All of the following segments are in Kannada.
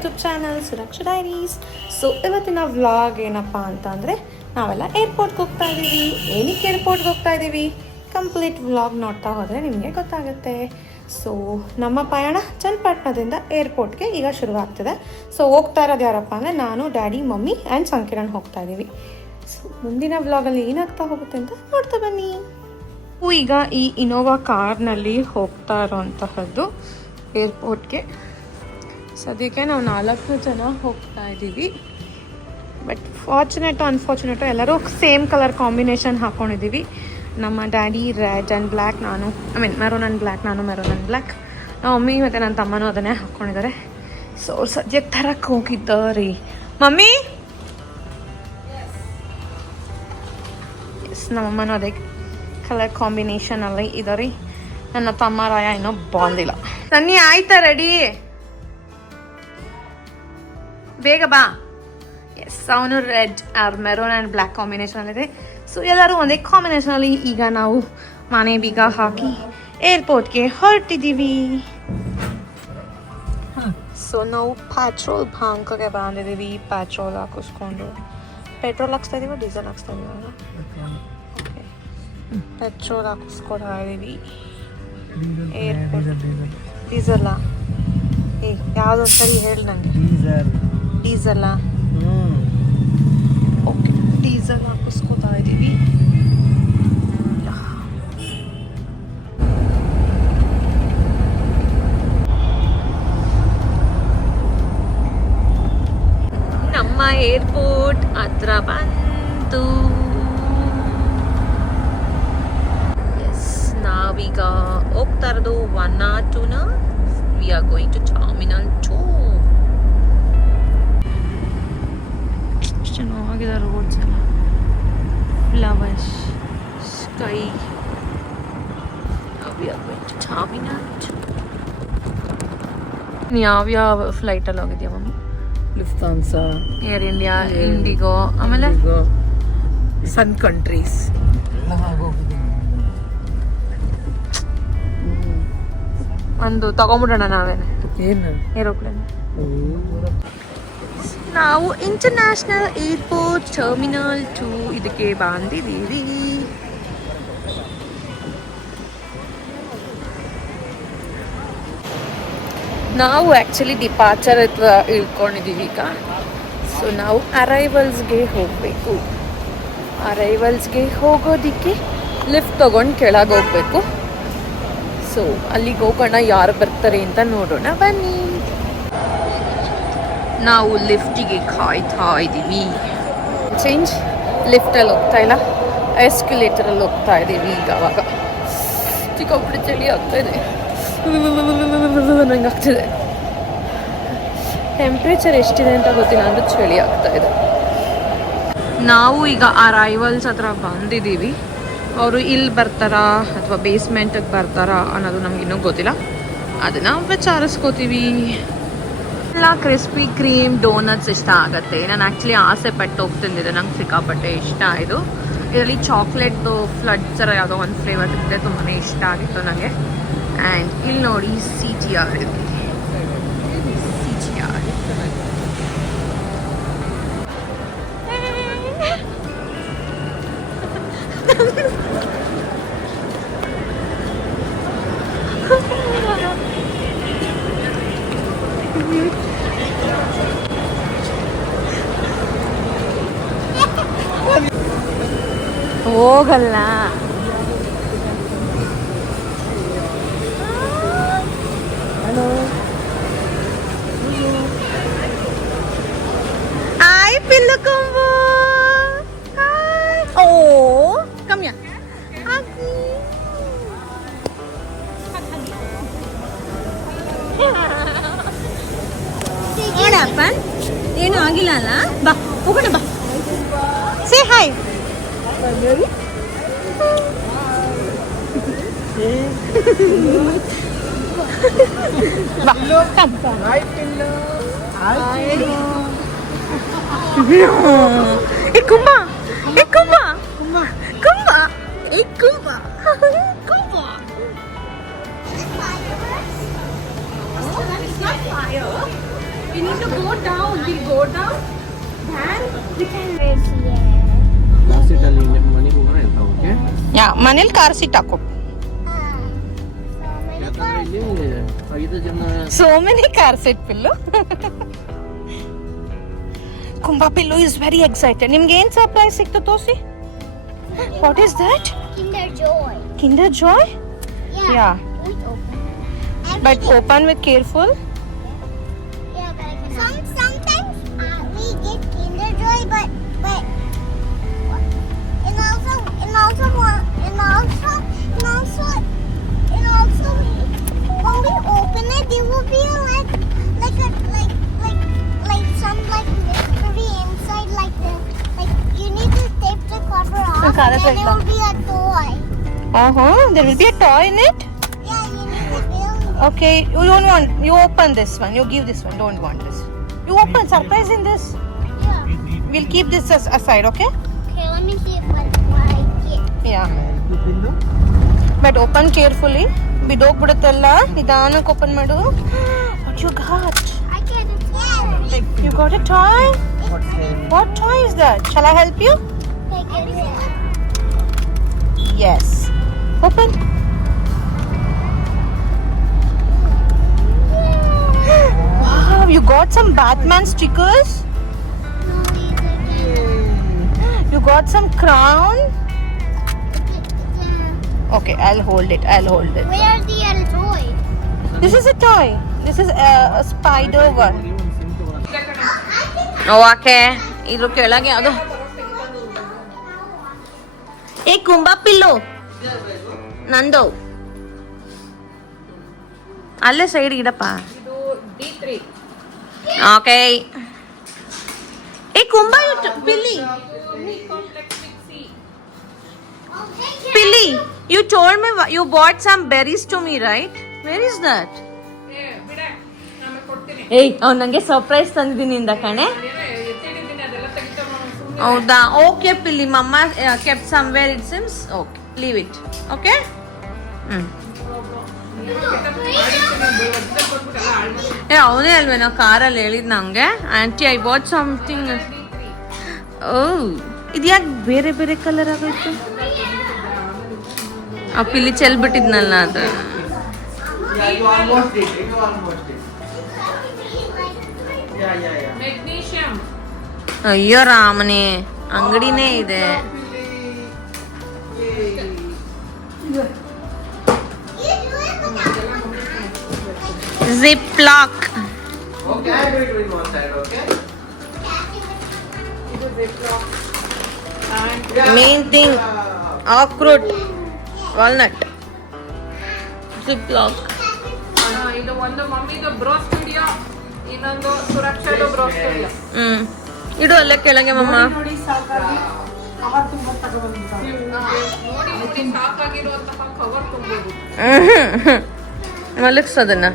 ಯೂಟ್ಯೂಬ್ ಚಾನಲ್ ಸುರಕ್ಷಾ ಡೈರೀಸ್. ಸೊ ಇವತ್ತಿನ ವ್ಲಾಗ್ ಏನಪ್ಪ ಅಂತಂದರೆ ನಾವೆಲ್ಲ ಏರ್ಪೋರ್ಟ್ಗೆ ಹೋಗ್ತಾ ಇದ್ದೀವಿ. ಏನಕ್ಕೆ ಏರ್ಪೋರ್ಟ್ಗೆ ಹೋಗ್ತಾ ಇದ್ದೀವಿ ಕಂಪ್ಲೀಟ್ ವ್ಲಾಗ್ ನೋಡ್ತಾ ಹೋದರೆ ನಿಮಗೆ ಗೊತ್ತಾಗುತ್ತೆ. ಸೊ ನಮ್ಮ ಪಯಣ ಚನ್ನಪಟ್ಟಣದಿಂದ ಏರ್ಪೋರ್ಟ್ಗೆ ಈಗ ಶುರುವಾಗ್ತಿದೆ. ಸೊ ಹೋಗ್ತಾ ಇರೋದು ಯಾರಪ್ಪ ಅಂದರೆ ನಾನು, ಡ್ಯಾಡಿ, ಮಮ್ಮಿ ಆ್ಯಂಡ್ ಸಂಕಿರಣ್ ಹೋಗ್ತಾ ಇದ್ದೀವಿ. ಸೊ ಮುಂದಿನ ವ್ಲಾಗಲ್ಲಿ ಏನಾಗ್ತಾ ಹೋಗುತ್ತೆ ಅಂತ ನೋಡ್ತಾ ಬನ್ನಿ. ಈಗ ಈ ಇನೋವಾ ಕಾರ್ನಲ್ಲಿ ಹೋಗ್ತಾ ಇರೋಂತಹದ್ದು ಏರ್ಪೋರ್ಟ್ಗೆ. ಸದ್ಯಕ್ಕೆ ನಾವು 4 ಜನ ಹೋಗ್ತಾ ಇದ್ದೀವಿ. ಬಟ್ ಅನ್ಫಾರ್ಚುನೇಟು ಎಲ್ಲರೂ ಸೇಮ್ ಕಲರ್ ಕಾಂಬಿನೇಷನ್ ಹಾಕ್ಕೊಂಡಿದ್ದೀವಿ. ನಮ್ಮ ಡ್ಯಾಡಿ ರೆಡ್ ಆ್ಯಂಡ್ ಬ್ಲ್ಯಾಕ್, ನಾನು ಮೆರೂನ್ ಆ್ಯಂಡ್ ಬ್ಲ್ಯಾಕ್, ನಾನು ಮೆರೂನ್ ಆ್ಯಂಡ್ ಬ್ಲ್ಯಾಕ್, ನಮ್ಮ ಮಮ್ಮಿ ಮತ್ತು ನನ್ನ ತಮ್ಮನೂ ಅದನ್ನೇ ಹಾಕ್ಕೊಂಡಿದ್ದಾರೆ. ಸೊ ಅವ್ರು ಸದ್ಯಕ್ಕೆ ತರಕ್ಕೆ ಹೋಗಿದ್ದಾರೆ. ಮಮ್ಮಿ ಎಸ್, ನಮ್ಮಮ್ಮನೂ ಅದೇ ಕಲರ್ ಕಾಂಬಿನೇಷನಲ್ಲಿ ಇದ್ದಾರೆ. ನನ್ನ ತಮ್ಮ ರಾಯ ಇನ್ನೂ ಬಂದಿಲ್ಲ. ಸನ್ನಿ ಆಯ್ತಾ ರೆಡಿ? ಬೇಗ ಬಾ. ಎಸ್, ಅವನು red or maroon and black ಕಾಂಬಿನೇಷನಲ್ಲಿದೆ. ಸೊ ಎಲ್ಲರೂ ಒಂದೇ ಕಾಂಬಿನೇಷನಲ್ಲಿ ಈಗ ನಾವು ಮನೆ ಬೀಗ ಹಾಕಿ ಏರ್ಪೋರ್ಟ್ಗೆ ಹೊರಟಿದ್ದೀವಿ. ಸೊ ನಾವು ಪೆಟ್ರೋಲ್ ಬಂಕ್ಗೆ ಬಂದಿದ್ದೀವಿ. ಪೆಟ್ರೋಲ್ ಹಾಕಿಸ್ಕೊಂಡು ಪೆಟ್ರೋಲ್ ಹಾಕ್ಸ್ತಾ ಇದೀವ, ಡೀಸೆಲ್ ಹಾಕ್ಸ್ತಾ ಇದೀವ? ಪೆಟ್ರೋಲ್ ಹಾಕಿಸ್ಕೊಳ್ತಾ ಇದ್ದೀವಿ. ಏರ್ಪೋರ್ಟ್ ಡೀಸೆಲ್ಲಾ? ಯಾವುದು ಸರಿ ಹೇಳಿ ನನಗೆ. ಡೀಸೆಲ್ಲ? ಓಕೆ, ಡೀಸೆಲ್ ಹಾಕಿಸ್ಕೊತಾ ಇದ್ದೀವಿ. ನಮ್ಮ ಏರ್ಪೋರ್ಟ್ ಹತ್ರ ಬಂತು. ನಾವೀಗ ಹೋಗ್ತಾ ಇರೋದು 1 or 2ನ. We are going to terminal 2. ಎಷ್ಟು ಚೆನ್ನಾಗಿದೆ ರೋಡ್ಸ್ ಎಲ್ಲ, flowers, sky. We are going to terminal 2. ಯಾವ್ಯಾವ ಫ್ಲೈಟಲ್ಲಿ ಹೋಗಿದ್ಯಾ ಮಮ್ಮಿ? ಲುಫ್ತಾನ್ಸಾ, ಏರ್ ಇಂಡಿಯಾ, ಇಂಡಿಗೋ, ಆಮೇಲೆ ಸನ್ ಕಂಟ್ರೀಸ್ ಎಲ್ಲ ಹೋಗಿದ್ದೀನಿ. ಒಂದು ತಗೊಂಬಿಡೋಣ ನಾವೇನೆ. ಏನು ಏರೋಪ್ಲೇನ್. ನಾವು ಇಂಟರ್ನ್ಯಾಷನಲ್ ಏರ್ಪೋರ್ಟ್ ಟರ್ಮಿನಲ್ 2 ಇದಕ್ಕೆ ಬಂದಿದ್ದೀವಿ. ನಾವು ಆ್ಯಕ್ಚುಲಿ ಡಿಪಾರ್ಚರ್ ಹತ್ರ ಇಳ್ಕೊಂಡಿದ್ದೀವಿ ಈಗ. ಸೊ ನಾವು ಅರೈವಲ್ಸ್ಗೆ ಹೋಗಬೇಕು. ಅರೈವಲ್ಸ್ಗೆ ಹೋಗೋದಕ್ಕೆ ಲಿಫ್ಟ್ ತೊಗೊಂಡು ಕೆಳಗೆ ಹೋಗಬೇಕು. ಸೊ ಅಲ್ಲಿಗೆ ಹೋಗೋಣ, ಯಾರು ಬರ್ತಾರೆ ಅಂತ ನೋಡೋಣ ಬನ್ನಿ. ನಾವು ಲಿಫ್ಟಿಗೆ ಕಾಯ್ತಾ ಇದ್ದೀವಿ. ಚೇಂಜ್ ಲಿಫ್ಟಲ್ಲಿ ಹೋಗ್ತಾ ಇಲ್ಲ, ಎಸ್ಕ್ಯುಲೇಟರಲ್ಲಿ ಹೋಗ್ತಾ ಇದ್ದೀವಿ. ಈಗ ಅವಾಗ ಚಿಕ್ಕಪುಡಿ ಚಳಿ ಆಗ್ತಾಯಿದೆ, ನಂಗೆ ಆಗ್ತಿದೆ. ಟೆಂಪ್ರೇಚರ್ ಎಷ್ಟಿದೆ ಅಂತ ಗೊತ್ತಿಲ್ಲ, ಅಂದರೆ ಚಳಿ ಆಗ್ತಾಯಿದೆ. ನಾವು ಈಗ ಅರೈವಲ್ಸ್ ಹತ್ರ ಬಂದಿದ್ದೀವಿ. ಅವರು ಇಲ್ಲಿ ಬರ್ತಾರಾ ಅಥವಾ ಬೇಸ್ಮೆಂಟಿಗೆ ಬರ್ತಾರಾ ಅನ್ನೋದು ನಮಗಿನ್ನೂ ಗೊತ್ತಿಲ್ಲ. ಅದನ್ನು ವಿಚಾರಿಸ್ಕೋತೀವಿ. ಎಲ್ಲ ಕ್ರಿಸ್ಪಿ ಕ್ರೀಮ್ ಡೋನಟ್ಸ್ ಇಷ್ಟ ಆಗುತ್ತೆ. ನಾನು ಆ್ಯಕ್ಚುಲಿ ಆಸೆ ಪಟ್ಟು ಹೋಗ್ತಿದ್ದೆ, ನಂಗೆ ಸಿಕ್ಕಾಪಟ್ಟೆ ಇಷ್ಟ ಆಯಿತು. ಇದರಲ್ಲಿ ಚಾಕ್ಲೇಟ್ದು ಫ್ಲಡ್ಸ್ ಥರ ಯಾವುದೋ ಒಂದು ಫ್ಲೇವರ್ ಇರುತ್ತೆ, ತುಂಬಾ ಇಷ್ಟ ಆಗಿತ್ತು ನನಗೆ. ಆ್ಯಂಡ್ ಇಲ್ಲಿ ನೋಡಿ CGR ಇದೆ. CGR ಹೋಗಲ್ಲ. ಹಲೋ, ಹಾಯ್ ಪಿಲ್ಲು ಕೊಂಬು. ಓ ಕಮ್ಮಿಯ ನೋಡಪ್ಪ, ಏನು ಆಗಿಲ್ಲ ಅಲ್ಲ. ಬಾ ಹೋಗೋಣ, ಬಾ. Say hi. ಕುಂಬ, ಕುಂಬ, ಕುಂಬ, ಕುಂಬ. We need to go down. We'll go down. Then we can. Car ಸೀಟಲ್ಲಿ ಮನೆಗೆ ಹೋಗೋಣ ಅಂತ ಓಕೆ ಯಾ ಮನೇಲಿ ಕಾರ್ ಸೀಟ್ ಹಾಕೋ. ಯಾಕಂದ್ರೆ ಇಲ್ಲಿ 5 ಜನ So many car seat pillow. Kumba Pillu is very excited. ನಿಮ್ಗೆ ಏನ್ ಸರ್ಪ್ರೈಸ್ ಸಿಕ್ತು ತೋರಿಸಿ. What is that? Kinder Joy. Kinder Joy? Yeah. Let's open. But open with careful. Yeah, but I can. Sometimes we get Kinder Joy, but and also when we open it, there will be like some mystery inside, like you need to tape the cover off, Okay, and then there will be a toy. There will be a toy in it. Yeah, you need to build it. Okay, you don't want. You open this one. You give this one. Don't want this. You open surprise in this. Yeah. We'll keep this aside. Okay? Okay, let me see if I like it. Yeah. But open carefully. ಬಿದೋಗ್ಬಿಡುತ್ತಲ್ಲ ನಿಧಾನಕ್ಕೆ ಓಪನ್ ಮಾಡು. What you got? I get it. Yeah. You got a toy? What toy is that? Shall I help you? Take it. Yes. Open. Wow, you got some Batman stickers? No, these are candles. You got some crown? Yeah. Okay, I'll hold it. Where's the other toy? This is a toy. This is a spider one. Okay ಇದ್ರ ಕೆಳಗೆ ಅದು ಏ ಕುಂಬಾ ಪಿಲ್ಲು ನಂದು ಅಲ್ಲೇ ಸೈಡ್ ಇಡಪ್ಪ ಓಕೆ ಏ ಕುಂಬಾ ಪಿಲ್ಲಿ ಪಿಲ್ಲಿ you told me you bought some berries to me, right? Where is that? ಏಯ್ ಅವ್ನು ನಂಗೆ ಸರ್ಪ್ರೈಸ್ ತಂದಿದ್ದೀನಿ ಇಂದ ಕಣೆ. ಹೌದಾ ಓಕೆ ಪಿಲ್ಲಿ ಮಮ್ಮ kept somewhere it seems okay leave it okay ಏ ಅವನೇ ಅಲ್ವೇನೋ ಕಾರಲ್ಲಿ ಹೇಳಿದ್ ನಂಗೆ ಆಂಟಿ ಐ ವಾಟ್ ಸಮಥಿಂಗ್. ಓ ಇದು ಯಾಕೆ ಬೇರೆ ಬೇರೆ ಕಲರ್ ಆಗೋಯ್ತು? ಆ ಪಿಲ್ಲಿ ಚೆಲ್ಬಿಟ್ಟಿದ್ನಲ್ಲ ಅದು. ಅಯ್ಯೋ ರಾಮನೇ ಅಂಗಡಿನೇ ಇದೆ. ಜಿಪ್ ಲಾಕ್ ಮೇನ್ ಥಿಂಗ್ ಆಕ್ರೂಟ್ ವಾಲ್ನಟ್ ಜಿಪ್ ಲಾಕ್. ಇದು ಒಂದು ಮಮ್ಮಿದು ಬ್ರೋ ಸ್ಟುಡಿಯೋ, ಇನ್ನೊಂದು ಸುರಕ್ಷಾದು ಬ್ರೋ ಸ್ಟುಡಿಯೋ. ಇಡು ಅಲ್ಲೇ ಕೆಳಗೆ ಮಮ್ಮ. ನೋಡಿ ಸಾಕಾಗಿರುವಂತಹ ಕವರ್ ತುಂಬೋದು. ಮಲಗಿಸೋದನ್ನ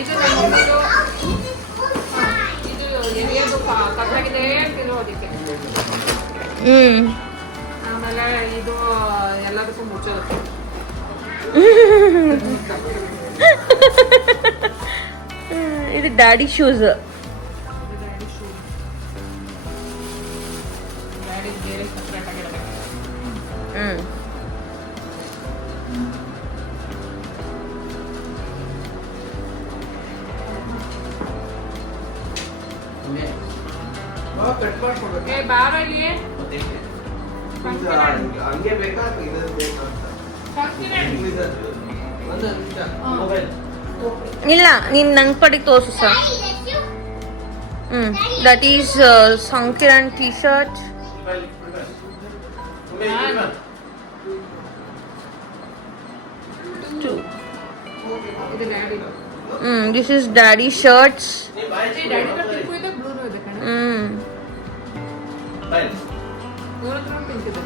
ಇದು ನಮ್ಮದು ಇದು ಎಲೆಯದು ಕಟ್ಟಾಗಿದೆ ತಿನ್ನೋದಕ್ಕೆ. ಆಮೇಲೆ ಇದು ಎಲ್ಲದಕ್ಕೂ ಮುಚ್ಚೋದಕ್ಕೆ. ಇದು ಡ್ಯಾಡಿ ಶೂಸ್. ಗಾಡಿ ಬೇರೆ ಸಪ್ರೇಟ್ ಆಗಿರಬೇಕು. ಏ ಬಾರಲ್ಲಿ ಹಂಗೆ ಬೇಕಾ ಇದು ಬೇಕಾ ಇಲ್ಲ ನೀನ್ ನಂಗೆ ಪಡಿ ತೋರ್ಸು sir. That is Sankiran T shirt. ಇದು daddy. This is daddy shirts. Daddy pink ಇದೆ, ಬ್ಲೂನು ಇದೆ ಕಣ. ಪಿಂಕ್ ಇದೆ.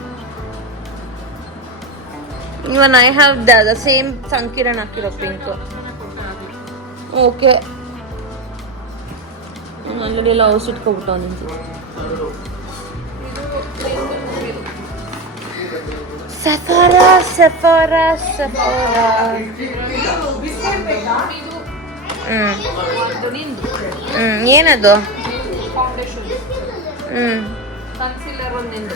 Even I have the same Sankiran ಹಾಕಿರೋ ಪಿಂಕ್. ಓಕೆ ಆಲ್ರೆಡಿ ಎಲ್ಲ ಔಸ್ ಇಟ್ಕೊಬಿಟ್ಟು ನಿಂತು. ಸೆಫಾರಾ ಸೆಫಾರಾ ಸೆಫಾರಾ. ಏನದು? ಫೌಂಡೇಶನ್, ಕನ್ಸೀಲರ್ ಒಂದು ನಿಂದು.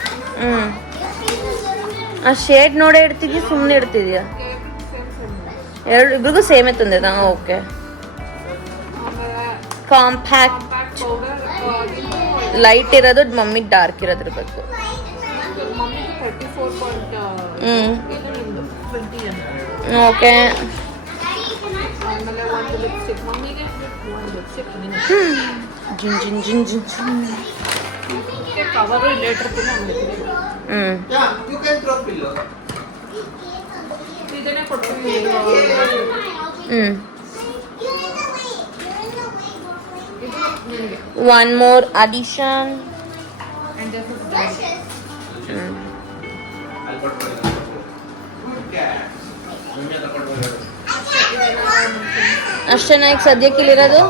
ಆ ಶೇಡ್ ನೋಡೇ ಇಡ್ತಿದ್ಯಾ ಸುಮ್ಮನೆ ಇಡ್ತಿದ್ಯಾ? ಇಬ್ರಿಗೂ ಸೇಮೇ ತಂದಿದ್ದ. ಓಕೆ. ಕಾಂಪ್ಯಾಕ್ಟ್ ಪೌಡರ್ ಲೈಟ್ ಇರೋದು ಮಮ್ಮಿಗೆ ಡಾರ್ಕ್ ಇರೋದಿರ್ಬೇಕು. ಮಮ್ಮಿಗೆ 34. ಇದು ನಿಂದು 20 ಅಂತ. ಓಕೆ. ಆಮೇಲೆ ಒಂದು ಲಿಪ್ಸ್ಟಿಕ್ ಮಮ್ಮಿಗೆ, ಒಂದು ಲಿಪ್ಸ್ಟಿಕ್ ನಿನಗೆ. ಜಿನ್ ಜಿನ್ ಜಿನ್ ಜಿನ್ ಜಿನ್. ಕವರು ಲೇಟರ್ ಇದನ್ನೇ ಕೊಡ್ತೀನಿ. One more addition. ಅಷ್ಟೇನಾ ಈಗ ಸದ್ಯಕ್ಕೆ ಇಲ್ಲಿರೋದು?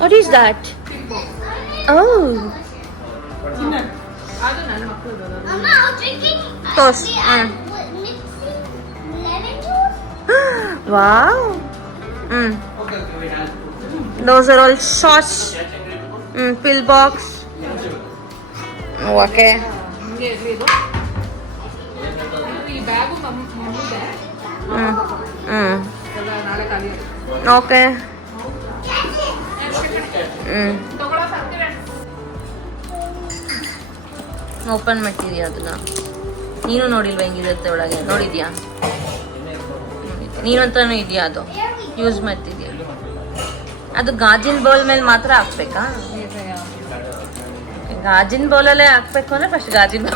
What is that? ಓಹ್, ಅದು ನನ್ನ ಮಕ್ಕಳು. Mama, I'm drinking. Toast. Mixing lemon juice. wow. Those are all sauce. Pill box. Okay. ಹಂಗೆ ಇರಲಿ ಇದು. ಈ ಬ್ಯಾಗು ಮಮ್ಮಿದೆ. ಎಲ್ಲ ನಾಳೆ ಖಾಲಿ ಆಗುತ್ತೆ. Okay. ತಗೊಳ್ಳೋ ಸಾಕ್ತೀರ? ಓಪನ್ ಮಾಡ್ತಿದ್ಯಾ ಅದನ್ನ? ನೀನು ನೋಡಿಲ್ವಾ ಹೆಂಗಿರುತ್ತೆ ಒಳಗೆ? ನೋಡಿದ್ಯಾ? ನೀನು ಅಂತಾನು ಇದೆಯಾ? ಅದು ಯೂಸ್ ಮಾಡ್ತಿದ್ಯಾ? ಅದು ಗಾಜಿನ ಬೌಲ್ ಮೇಲೆ ಮಾತ್ರ ಹಾಕ್ಬೇಕಾ? ಗಾಜಿನ ಬೌಲಲ್ಲೇ ಹಾಕ್ಬೇಕು ಅಂದ್ರೆ ಫಸ್ಟ್ ಗಾಜಿನ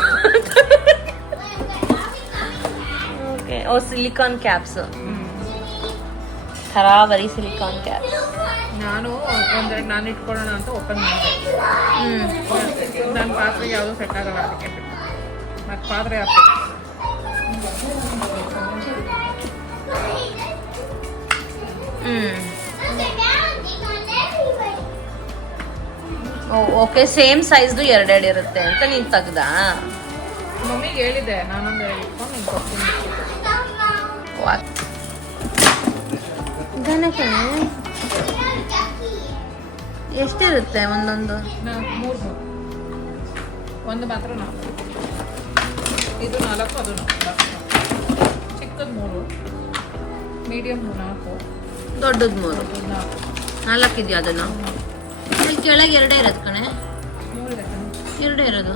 ಓಕೆ. ಓ, ಸಿಲಿಕಾನ್ ಕ್ಯಾಪ್ಸ್. ಥರಾವರಿ ಸಿಲಿಕಾನ್ ಕ್ಯಾಪ್ಸ್. ನಾನು ಒಂದೆರಡು ನಾನು ಇಟ್ಕೊಳ್ಳೋಣ ಅಂತ ಓಪನ್ ಮಾಡಿದೆ. ನನ್ನ ಪಾತ್ರೆಗೆ ಯಾವುದೂ ಸೆಟ್ ಆಗಲ್ಲ, ಅದಕ್ಕೆ ಮತ್ತು ಪಾತ್ರೆ ಹಾಕ್ಬೇಕು. ಓಕೆ. ಸೇಮ್ ಸೈಜ್ದು ಎರಡೆರಡು ಇರುತ್ತೆ ಅಂತ ನೀನು ತೆಗ್ದ? ಮಮ್ಮಿಗೆ ಹೇಳಿದ್ದೆ, ನಾನೊಂದು ಇಟ್ಕೊಂಡು ನಿಂಗೆ ಕೊಡ್ತೀನಿ. ಎಷ್ಟಿರುತ್ತೆ ಒಂದೊಂದು? 3 ಒಂದು ಮಾತ್ರ 4. ಇದು 4, ಅದು 4. ಚಿಕ್ಕದು 3, ಮೀಡಿಯಮ್ 4, ದೊಡ್ಡದು 3. 4 ಇದೆಯಾ ಅದನ್ನು? ಅಲ್ಲಿ ಕೆಳಗೆ ಎರಡೇ ಇರೋದು ಕಣೆ. 3 ಇದೆ. ಎರಡೇ ಇರೋದು.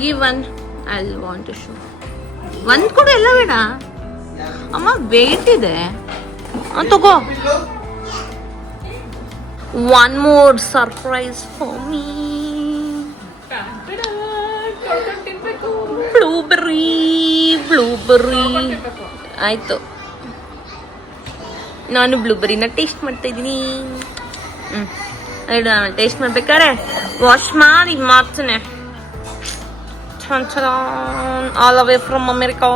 Give one. I want to show. ಒಂದು ಕೂಡ ಎಲ್ಲ ಬೇಡ ಅಮ್ಮ, ವೇಟ್ ಇದೆ. ತಗೋ. One more surprise for me. Blueberry. ಆಯ್ತು, ನಾನು ಬ್ಲೂಬೆರಿನ ಟೇಸ್ಟ್ ಮಾಡ್ತಾ ಇದ್ದೀನಿ. ಟೇಸ್ಟ್ ಮಾಡ್ಬೇಕಾರೆ ವಾಶ್ ಮಾಡಿ ಮಾಡ್ತೇನೆ. All away from America.